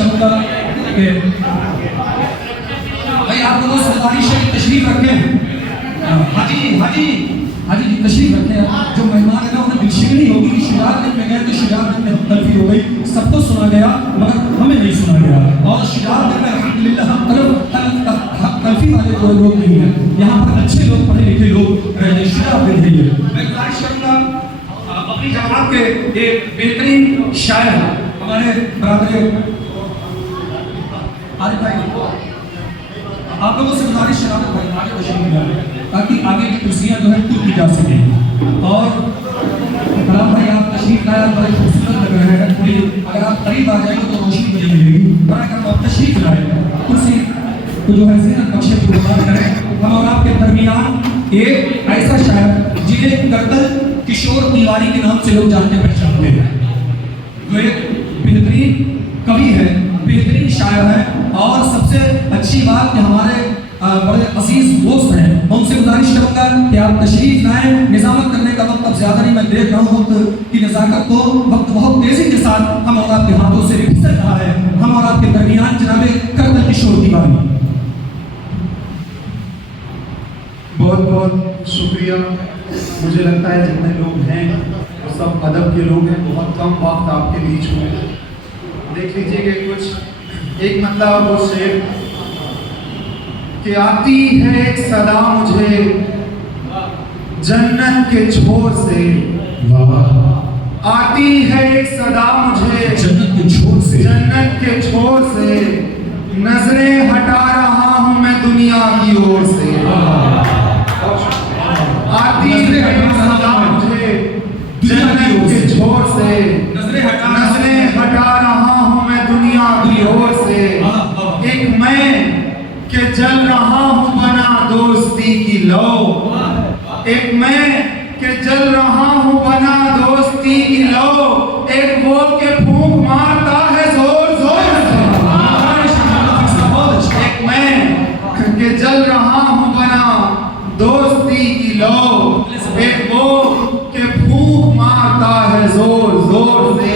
करूँगा कि भाई आप लोगों से गुजारिश है तशरीफ रखें। हाजी जी तशरीफ रखें। जो मेहमान है ना उन्हें दिलशिकनी होगी कि शुजात में गए तो शुजात में तलफी हो गई, सबको सुना गया मगर हमें नहीं सुना गया। और शुजात में अल्हम्दुलिल्लाह हम तलफी वाले कोई लोग नहीं हैं, यहाँ पर अच्छे लोग पढ़े लिखे लोग शुजात दे रही है। मैं गुजारिश करूँगा अपनी जमात के एक बेहतरीन शायर हमारे बरादरी आरिफ भाई, आप लोगों से गुजारिश है आगे तशरीफ लाएं ताकि आगे की कुर्सियाँ जो है पूरी की जा सकें। और कलाम भाई आप तशरीफ लाया बड़े खूबसूरत लग रहे हैं, थोड़ी अगर आप करीब आ जाएंगे तो रोशनी बड़ी मिलेगी। बड़ा कर आप तशरीफ लाए कुर्सी तो जो है ज़ीनत बख्शे गुलजार करें। हम और आपके दरमियान एक ऐसा शायर जिन्हें करतल किशोर तिवारी के नाम से लोग जानते पहचानते हैं, जो एक बेहतरीन कवि है, बेहतरीन शायर है। और सबसे अच्छी बात कि हमारे बड़े अजीज दोस्त हैं, उनसे गुजारिश करूंगा कि आप तशरीफ लाएं। निजामत करने का वक्त अब ज्यादा नहीं, मैं देख रहा हूँ वक्त की नज़ाकत को, वक्त बहुत तेजी के साथ हम और आपके हाथों से फिसल रहा है। हम और आपके दरमियान जनाब करतल किशोर तिवारी। बहुत बहुत शुक्रिया। मुझे लगता है जितने लोग हैं वो सब अदब के लोग हैं, बहुत कम वक्त आपके बीच में। देख लीजिए कि कुछ एक मतलब वो शेर कि आती है एक सदा मुझे जन्नत के छोर से, आती है एक सदा मुझे जन्नत के छोर से, जन्नत के छोर से, नजरें हटा रहा हूं मैं दुनिया की ओर से। आती है एक सदा मुझे जन्नत के छोर से, नजरें हटा रहा हूं मैं दुनिया की ओर से। एक मैं के जल रहा हूं बना दोस्ती की लो, एक मैं के जल रहा हूं बना दोस्ती की लो, एक वो के फूंक मारता है जोर जोर से। एक मैं के जल रहा हूं बना दोस्ती की लो, एक वो के फूंक मारता है जोर जोर से।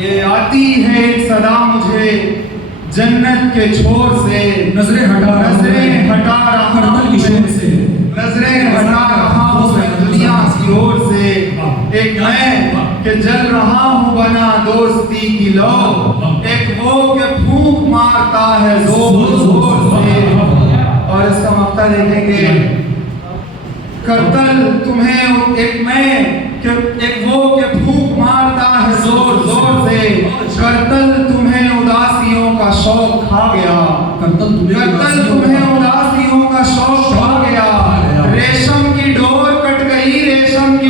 ये आती है एक सदा मुझे जन्नत के छोर से, नजरें हटा रहा से, नजरें हटा रहा हूं दुनिया की ओर से। एक मैं के जल रहा हूं बना दोस्ती की लो, एक वो के फूंक मारता है जोर जोर से। और इसका मक्ता देखेंगे, करतल तुम्हें एक मैं के एक वो के फूंक मारता है जोर जोर से। करतल तुम्हें उदासियों का शौक खा गया, करतल तुम्हें उदासियों का शौक खा गया। रेशम की डोर कट गई, रेशम की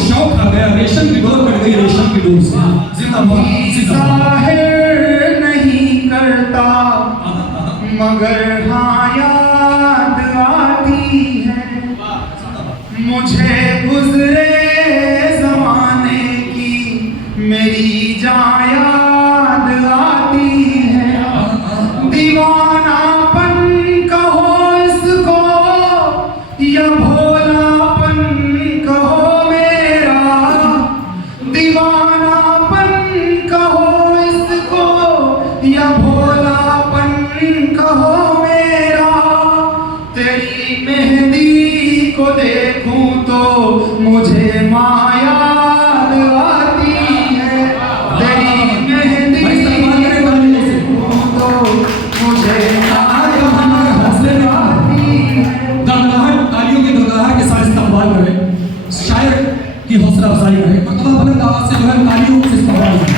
शौक खा गया, रेशम की डोर कट गई, रेशम की डोर से। जाहिर नहीं करता मगर हाँ याद आती है मुझे गुजरे जमाने की, मेरी जान याद आती है। दीवानापन कहो इसको या भोलापन कहो मेरा, दीवानापन कहो इसको या भोलापन कहो मेरा। तेरी मेहंदी को देखूं तो मुझे माया आती है, तेरी मेहंदी तो मुझे हौसले में तालियों की गड़गड़ाहट के साथ इस्तेमाल करें, शायर की हौसला अफजाई करें, मतलब बुलंद आवाज से जो है तालियों से इस्तेमाल करें।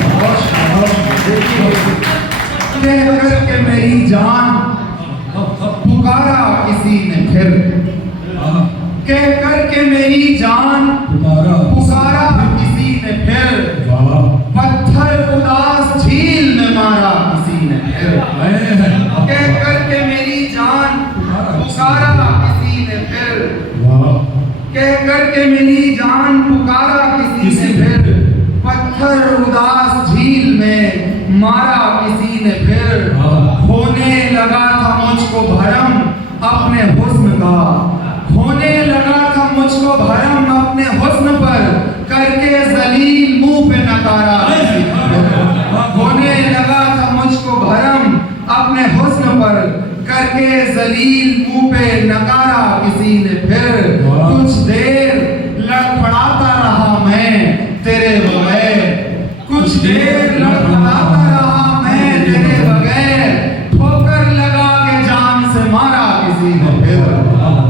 के मेरी जान पुकारा किसी ने फिर, कह कर के मेरी जान पुकारा किसी ने फिर। पत्थर उदास झील में मारा किसी ने फिर, कह कर के मेरी जान पुकारा किसी ने फिर, कह कर के मेरी जान पुकारा किसी ने फिर। पत्थर उदास झील में मारा किसी ने फिर। होने लगा था मुझको भरम अपने हुस्न का, होने लगा था मुझको भरम अपने हुस्न पर, करके जलील मुंह पुकारा किसी ने फिर। होने लगा था मुझको भरम अपने हुस्न पर, करके जलील मुंह पे नकारा किसी ने फिर। कुछ देर लड़खड़ाता रहा मैं तेरे बगैर, कुछ देर लड़खड़ाता रहा मैं तेरे बगैर, ठोकर लगा के जान से मारा किसी ने फिर,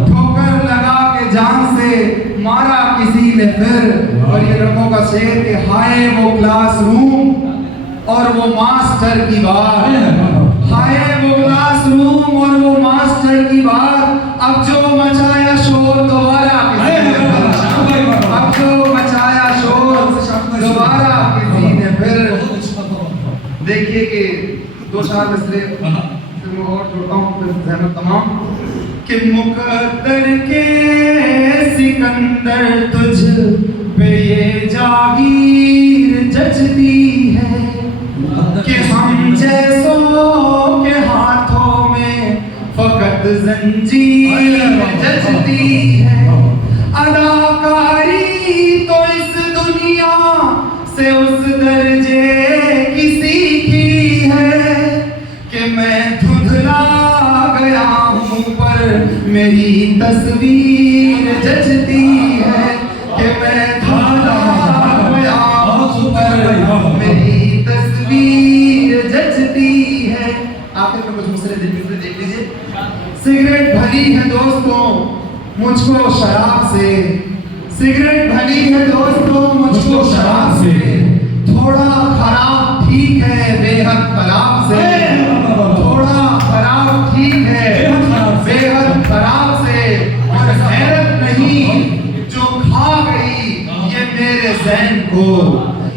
ठोकर लगा के जान से मारा किसी ने फिर। और ये रंगों का शेर के हाय वो क्लासरूम और वो मास्टर की बात, हाय वो क्लासरूम और वो मास्टर की बात, अब जो मचाया शोर दोबारा किसी ने फिर, अब जो मचाया शोर दोबारा किसी ने फिर। देखिए कि दो चार मिसरे फिर मैं और जोड़ता हूँ फिर ज़हन तमाम कि मुकद्दर के सिकंदर तुझ पे ये जागीर जचती है कि हम जैसों के हाथों में फकत जंजीर जचती है। अदाकारी तो इस दुनिया से उस दर्जे की सीखी है कि मैं धुंधला गया हूँ पर मेरी तस्वीर जचती है, कि मैं धुंधला गया हूँ पर मेरी तस्वीर जचती है। आखिर में कुछ दूसरे देख लीजिए। सिगरेट भली है दोस्तों मुझको शराब से, सिगरेट भली है दोस्तों मुझको शराब से, थोड़ा खराब ठीक है बेहद खराब से, थोड़ा खराब ठीक है बेहद खराब से। और हैरत नहीं जो खा गई ये मेरे ज़हन को,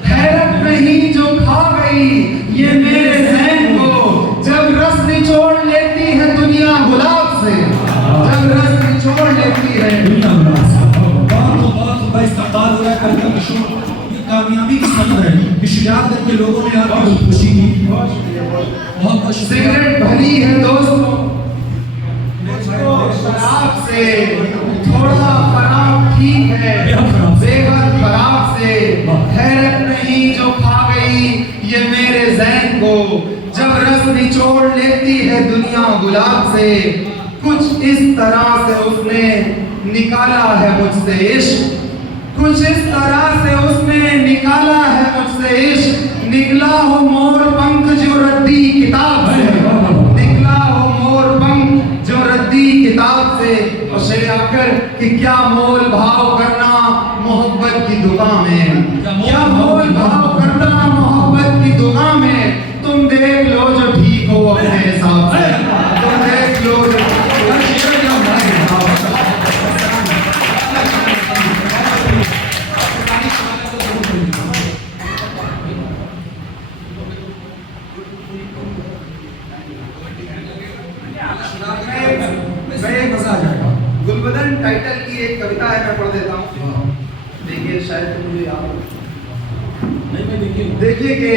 हैरत नहीं जो खा गई ये मेरे ज़हन को, जब रस निचोड़ लेती है दुनिया गुलाब से, जब रस निचोड़ लेती है दुनिया गुलाब से। बहुत इस्तेमाल हो रहा है कल का शो, ये कामयाबी की सनद है, ये शुजाअत के लोगों ने आपकी खुशी की। बहुत सिगरेट भली है दोस्तों मुझको शराब से, थोड़ा खराब ठीक है बेहद खराब से, हैरत नहीं जो खा गई ये मेरे ज़हन को, जब रस निचोड़ लेती है दुनिया गुलाब से। कुछ इस तरह से उसने निकाला है मुझसे इश्क, कुछ इस तरह से उसने निकाला है मुझसे इश्क, निकला हो मोर पंख जो रद्दी किताब से, निकला हो मोर पंख जो रद्दी किताब से। और शेर आकर कि क्या मोल भाव करना मोहब्बत की दुकान में, क्या मोल भाव करना मोहब्बत की दुकान में, तुम देख लो जो ठीक हो अपने हिसाब से, तुम देख लो जो गुलबदन टाइटल की एक कविता है, मैं पढ़ देता हूँ। देखिए शायद तो मुझे याद नहीं, देखिए कि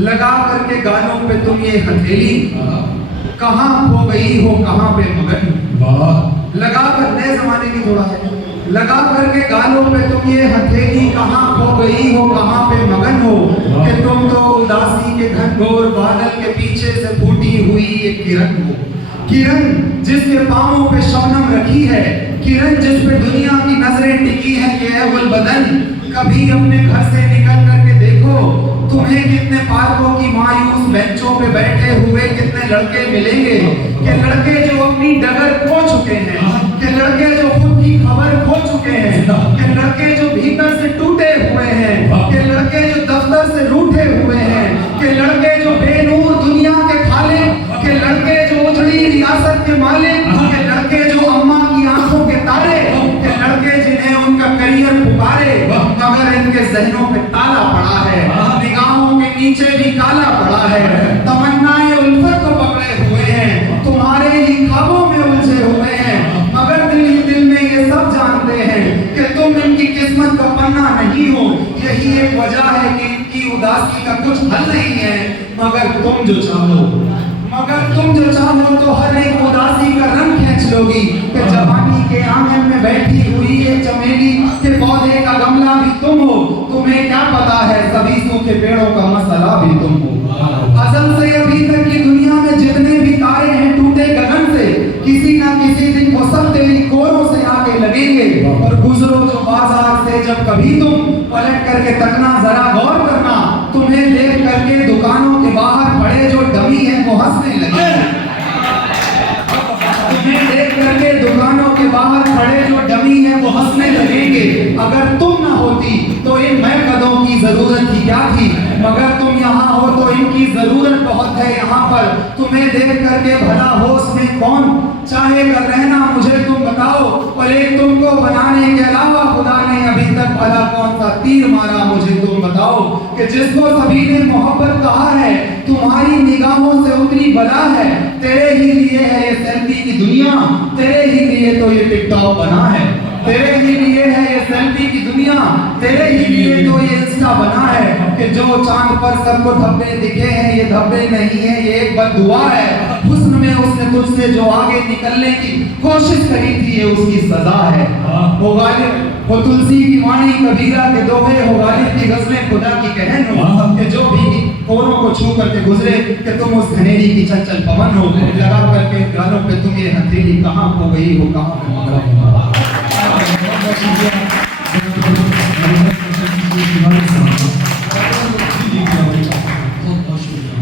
लगा करके गालों पे तुम ये हथेली, कहाँ खो गई हो कहाँ पे मगन, लगा कर नए जमाने की थोड़ा है, लगा करके गालों पे तुम ये हथेली, कहाँ खो गई हो कहाँ पे मगन हो, कि तुम तो उदासी के घनघोर बादल के पीछे से फूटी हुई एक किरण हो, किरण जिसके पांवों पे शबनम रखी है, किरण जिस पे दुनिया की नजरें टिकी है कि ऐ गुलबदन कभी अपने घर से निकल करके देखो, तुम्हें कितने पार्कों की मायूस बेंचों पे बैठे हुए कितने लड़के मिलेंगे, कि लड़के जो अपनी डगर खो चुके हैं, कि लड़के जो खुद की खबर खो चुके हैं, कि लड़के जो भीतर से टूटे हुए हैं, कि लड़के जो दफ्तर से रूठे हुए हैं, कि लड़के जो बेनूर दुनिया के खाले, कि लड़के जो उजड़ी रियासत के मालिक, के लड़के जो अम्मा की आंखों के तारे, के लड़के जिन्हें उनका करियर पुकारे, मगर इनके ज़हनों पे ताला पड़ा है, निगाहों के नीचे भी काला पड़ा है, तमन्नाएं उल्फत को पकड़े हुए हैं, तुम्हारे ही ख्वाबों में उलझे हुए हैं, मगर दिल ही दिल में ये सब जानते हैं कि तुम इनकी किस्मत का पन्ना नहीं हो। यही एक वजह है कि इनकी उदासी का कुछ हल नहीं है, मगर तुम जो चाहो तो हर एक उदासी का रंग खींच लोगी, कि जवानी के आंगन में बैठी हुई एक चमेली के पौधे का गमला भी तुम हो, तुम्हें क्या पता गुजरो जो बाजार से, जब कभी तुम पलट करके तकना, जरा गौर करना, तुम्हें देख करके दुकानों के बाहर पड़े जो डमी है वो हंसने लगे। तुम्हें देख करके दुकानों के बाहर खड़े जो डमी है वो हंसने लगेंगे। अगर तुम ना होती तो इन महकदों की जरूरत ही क्या थी, मगर तुम यहाँ हो तो इनकी जरूरत बहुत है यहाँ पर। तुम्हें देख करके भला होश में कौन चाहेगा रहना, मुझे तुम बताओ। और एक तुमको बनाने के अलावा खुदा ने अभी तक भला कौन सा तीर मारा, मुझे तुम बताओ। कि जिसको सभी ने मोहब्बत कहा है, तुम्हारी निगाहों से उतरी बला है। तेरे ही लिए है ये सेल्फी की दुनिया, तेरे ही लिए तो ये टिकटॉक बना है। तेरे ही लिए है ये सेल्फी की दुनिया, तेरे ही लिए तो ये इंस्टा बना है। कि जो चांद पर सबको धब्बे दिखे हैं, ये धब्बे नहीं है, ये एक बद्दुआ है। हुस्न में उसने तुझसे जो आगे निकलने की कोशिश करी थी, ये उसकी सजा है। हो गालिब हो तुलसी की वाणी कबीरा के दोहे, हो गालिब की गज़लें खुदा की कहन हो। कि जो भी कोरों को छू करके गुजरे, कि तुम उस घनेरी की चंचल पवन हो। लगा करके गालों पे तुम ये हथेली कहाँ खो गई हो, कहाँ पे? बहुत शुक्रिया।